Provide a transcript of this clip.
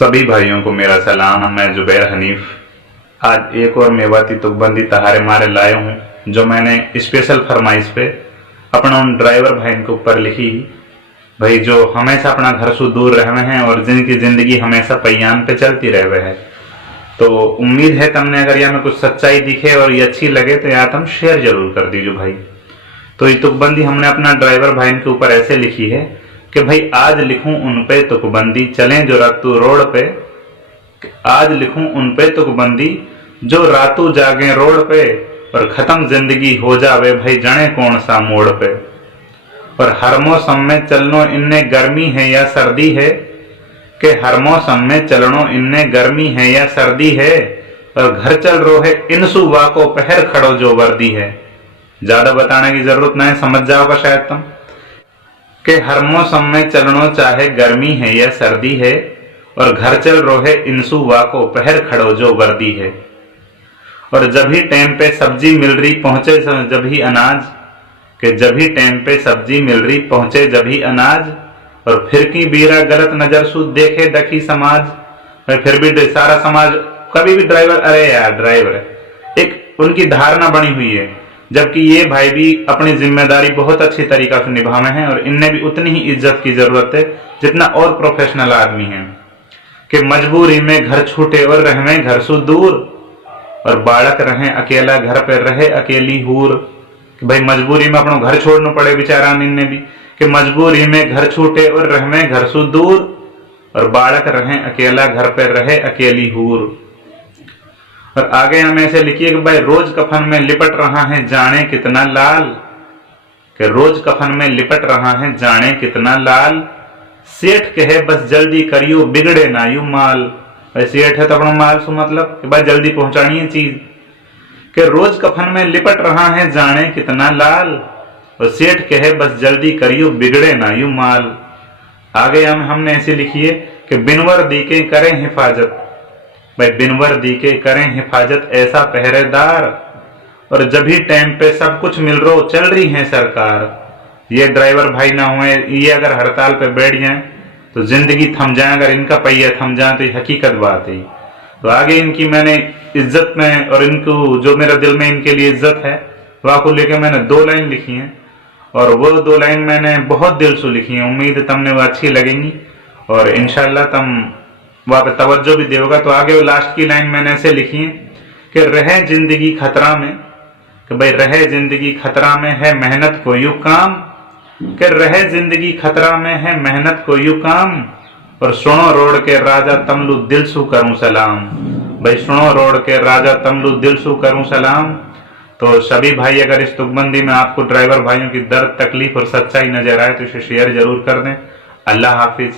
सभी भाइयों को मेरा सलाम। मैं जुबैर हनीफ आज एक और मेवाती तुकबंदी तहारे मारे लाया हूँ, जो मैंने स्पेशल फरमाइश पे अपना उन ड्राइवर भाई के ऊपर लिखी। भाई जो हमेशा अपना घर से दूर रहे हैं और जिनकी जिंदगी हमेशा पहियान पे चलती रहे है। तो उम्मीद है तुमने अगर यह में कुछ सच्चाई दिखे और ये अच्छी लगे तो यार तुम शेयर जरूर कर दीजिए भाई। तो ये तुकबंदी हमने अपना ड्राइवर भाई के ऊपर ऐसे लिखी है कि भाई आज लिखूं उन पे तुकबंदी चलें जो रातों रोड पे। आज लिखूं उन पे तुकबंदी जो रातों जागे रोड पे, और खत्म जिंदगी हो जावे भाई जाने कौन सा मोड़ पे। और हर मौसम में चलनो इनने गर्मी है या सर्दी है, कि हर मौसम में चलनो इनने गर्मी है या सर्दी है। और घर चल रो है इन सुबह को पहर खड़ो जो वर्दी है। ज्यादा बताने की जरूरत नहीं, समझ जाओगा शायद तुम कि हर मौसम में चलनो चाहे गर्मी है या सर्दी है, और घर चल रो है इंसु वाको पहर खड़ो जो वर्दी है। और जब ही टाइम पे सब्जी मिल रही पहुंचे जब ही अनाज, कि जब ही टाइम पे सब्जी मिल रही पहुंचे जब ही अनाज। और फिर की बीरा गलत नजर सु देखे दखी समाज। फिर भी सारा समाज कभी भी ड्राइवर, अरे यार ड्राइवर एक उनकी धारणा बनी हुई है, जबकि ये भाई भी अपनी जिम्मेदारी बहुत अच्छी तरीका से निभावे हैं और इनने भी उतनी ही इज्जत की जरूरत है जितना और प्रोफेशनल आदमी हैं। कि मजबूरी में घर छूटे और रहे घर से दूर, और बालक रहे अकेला घर पे रहे अकेली हूर। कि भाई मजबूरी में अपना घर छोड़ना पड़े बेचारा इनने भी, कि मजबूरी में घर छूटे और रहे घर से दूर, और बालक रहे अकेला घर पे रहे अकेली हूर। और आगे हम ऐसे लिखिए कि भाई रोज कफन में लिपट रहा है जाने कितना लाल। कि रोज कफन में लिपट रहा है जाने कितना लाल। सेठ कहे बस जल्दी करियो बिगड़े ना यू माल। भाई सेठ है तो अपना माल सु मतलब कि भाई जल्दी पहुंचानी है चीज। कि रोज कफन में लिपट रहा है जाने कितना लाल, और सेठ कहे बस जल्दी करियो बिगड़े ना यू माल। आगे हमने ऐसे लिखिए कि बिनवर दी के करें हिफाजत। भाई बिनवर दी के करें हिफाजत ऐसा पहरेदार, और जब भी टाइम पे सब कुछ मिल रहा चल रही है सरकार। ये ड्राइवर भाई ना हुए, ये अगर हड़ताल पे बैठ जाए तो जिंदगी थम जाए, अगर इनका पहिया थम जाए तो ये हकीकत बात है। तो आगे इनकी मैंने इज्जत में और इनको जो मेरे दिल में इनके लिए इज्जत है वह को लेकर मैंने 2 लाइन लिखी हैं, और वो 2 लाइन मैंने बहुत दिल से लिखी है। उम्मीद है तुमने वो अच्छी लगेंगी और इंशाल्लाह तुम वहां पे तवज्जो भी देगा। तो आगे वो लास्ट की लाइन मैंने ऐसे लिखी है कि रहे जिंदगी खतरा में। कि भाई रहे जिंदगी खतरा में है मेहनत को यू काम। कि रहे जिंदगी खतरा में है मेहनत को यू काम। और सुनो रोड के राजा तमलू दिल सु करूं सलाम। भाई सुनो रोड के राजा तमलू दिल सु करूं सलाम। तो सभी भाई अगर इस तुकबंदी में आपको ड्राइवर भाइयों की दर्द तकलीफ और सच्चाई नजर आए तो इसे शेयर जरूर कर दें। अल्लाह हाफिज।